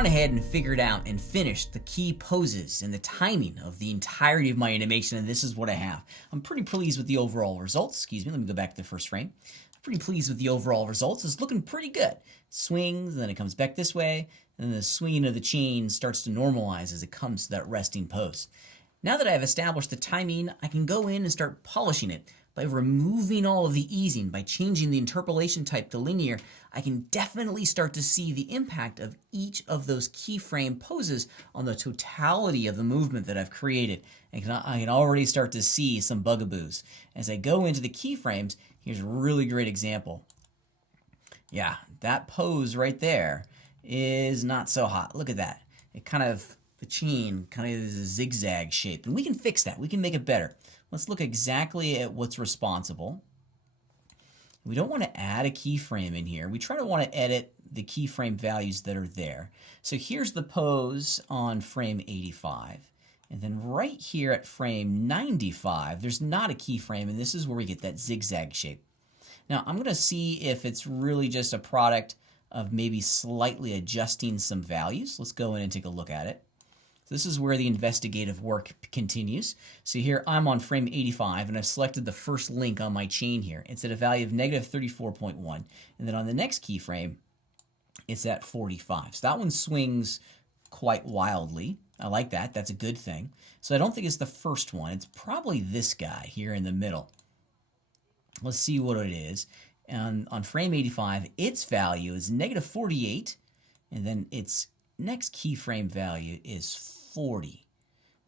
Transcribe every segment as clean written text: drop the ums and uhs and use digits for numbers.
gone ahead and figured out and finished the key poses and the timing of the entirety of my animation, and this is what I have. I'm pretty pleased with the overall results. Excuse me, let me go back to the first frame. I'm pretty pleased with the overall results. It's looking pretty good. It swings, then it comes back this way, and then the swinging of the chain starts to normalize as it comes to that resting pose. Now that I have established the timing, I can go in and start polishing it. By removing all of the easing, by changing the interpolation type to linear, I can definitely start to see the impact of each of those keyframe poses on the totality of the movement that I've created. I can already start to see some bugaboos. As I go into the keyframes, here's a really great example. Yeah, that pose right there is not so hot. Look at that. It kind of, the chain kind of is a zigzag shape, and we can fix that. We can make it better. Let's look exactly at what's responsible. We don't want to add a keyframe in here. We try to want to edit the keyframe values that are there. So here's the pose on frame 85. And then right here at frame 95, there's not a keyframe, and this is where we get that zigzag shape. Now I'm going to see if it's really just a product of maybe slightly adjusting some values. Let's go in and take a look at it. This is where the investigative work continues. So here I'm on frame 85, and I've selected the first link on my chain here. It's at a value of -34.1. And then on the next keyframe, it's at 45. So that one swings quite wildly. I like that. That's a good thing. So I don't think it's the first one. It's probably this guy here in the middle. Let's see what it is. And on frame 85, its value is -48, and then its next keyframe value is 40.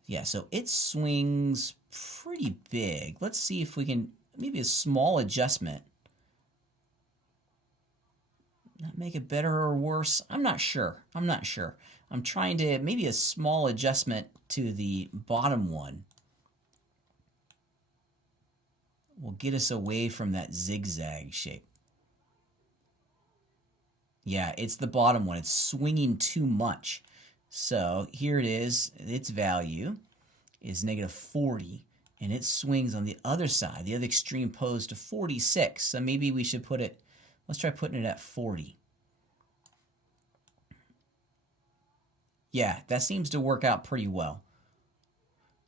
Yeah, so it swings pretty big. Let's see if we can, maybe a small adjustment. Not make it better or worse? I'm not sure. I'm trying to, maybe a small adjustment to the bottom one will get us away from that zigzag shape. Yeah, it's the bottom one. It's swinging too much. So here it is. Its value is -40, and it swings on the other side, the other extreme pose, to 46. So maybe we should put it, let's try putting it at 40. Yeah, that seems to work out pretty well.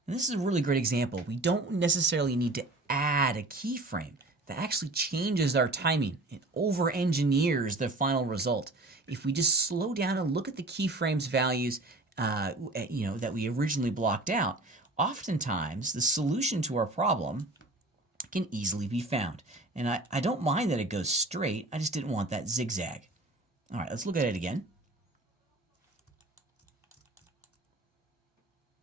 And this is a really great example. We don't necessarily need to add a keyframe. That actually changes our timing. It over-engineers the final result. If we just slow down and look at the keyframes values that we originally blocked out, oftentimes the solution to our problem can easily be found. And I don't mind that it goes straight. I just didn't want that zigzag. All right, let's look at it again.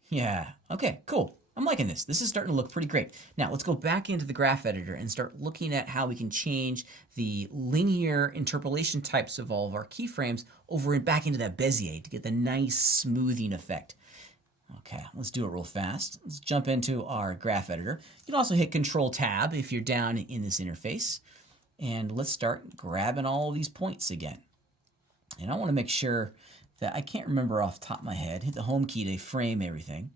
Yeah, okay, cool. I'm liking this. This is starting to look pretty great. Now let's go back into the graph editor and start looking at how we can change the linear interpolation types of all of our keyframes over and back into that Bezier to get the nice smoothing effect. Okay, let's do it real fast. Let's jump into our graph editor. You can also hit Control-Tab if you're down in this interface. And let's start grabbing all of these points again. And I want to make sure that I can't remember off the top of my head. Hit the Home key to frame everything.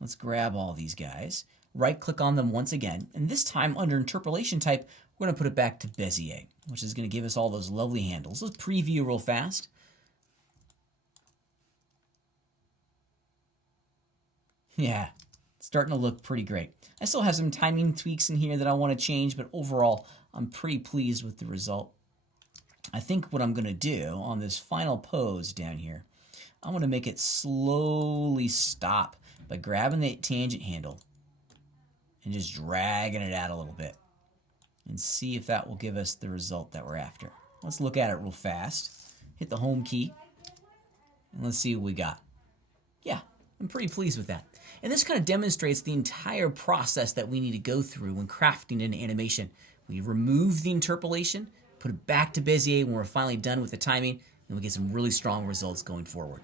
Let's grab all these guys, right-click on them once again, and this time under interpolation type, we're going to put it back to Bezier, which is going to give us all those lovely handles. Let's preview real fast. Yeah, it's starting to look pretty great. I still have some timing tweaks in here that I want to change, but overall, I'm pretty pleased with the result. I think what I'm going to do on this final pose down here, I want to make it slowly stop by grabbing the tangent handle and just dragging it out a little bit and see if that will give us the result that we're after. Let's look at it real fast. Hit the Home key and let's see what we got. Yeah, I'm pretty pleased with that. And this kind of demonstrates the entire process that we need to go through when crafting an animation. We remove the interpolation, put it back to Bezier when we're finally done with the timing, and we get some really strong results going forward.